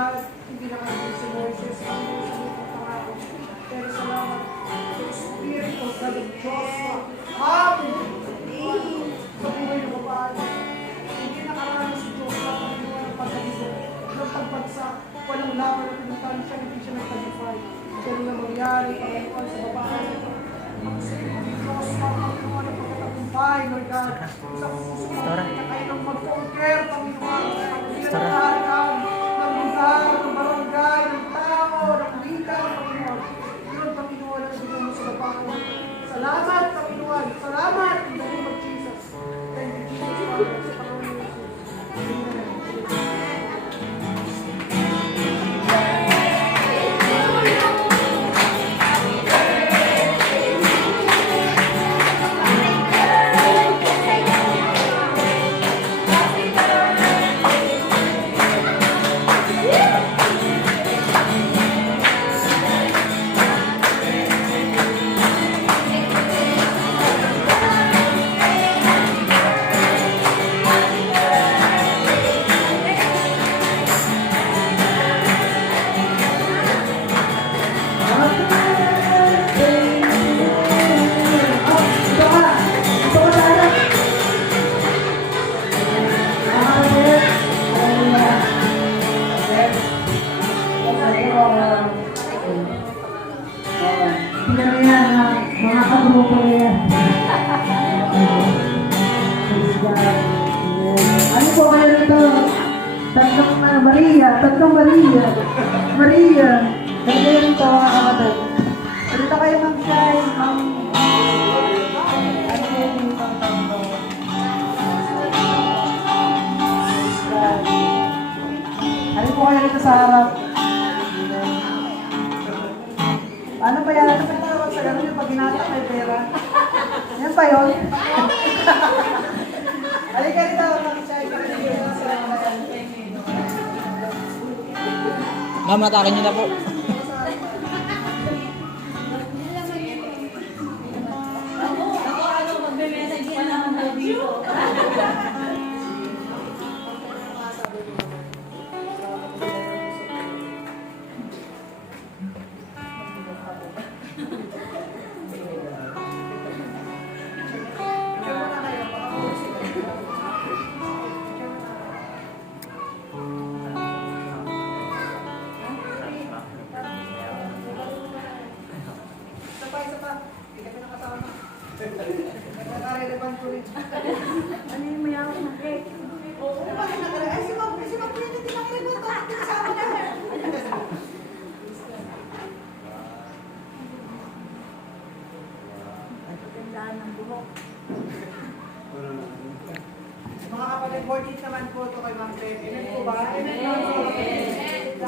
God, hindi na kayo si Moses, ang Diyos ang itong pangako. Pero salamat sa Spirit of God of Joshua. Sa buhay ng babae. Hindi nakaraan si Joshua ang iwan ng pagkagising. Ng pagbagsak, walang laban na pinuntahan siya, hindi siya nagtagipay. Ganun na mangyari, Panginoon, sa babae. Ang Spirit of Joshua, Panginoon, ang pagkatagumpay, Lord God. Sa puso na kayo ng mag-conquer, Panginoon. Hindi na nakaharikan ng lugar, ng barangay, ng tao, ng wika, Panginoon. Yun, Panginoon, ang bigyan mo sa babae. Salamat, Panginoon. Salamat in the name of Jesus. Thank you, Jesus, Father. Sa Panginoon Jesus. Amen. Mga kabruko yan. Ano po kayo nito? Tatlong Maria. Maria. Kaya kayo nito mga kapatid. Dito kayo mag-shine, ano po kayo nito sa harap? Ano ba yan? Ano ba tawag sa gano'n yung pag hinatak may pera? Yan ba yun? Halika rin tawag ng chay. Ma'am, atakin niyo na po. Ano yung mayroon na cake? Oo, bakit nagre- Ay, si Mag Pwede din ang rin ito. Kasama na. Pagkandaan ng buhok. Mga kapatid, 14 naman po ito kay Ma'am Pepe. Amen po ba? Amen.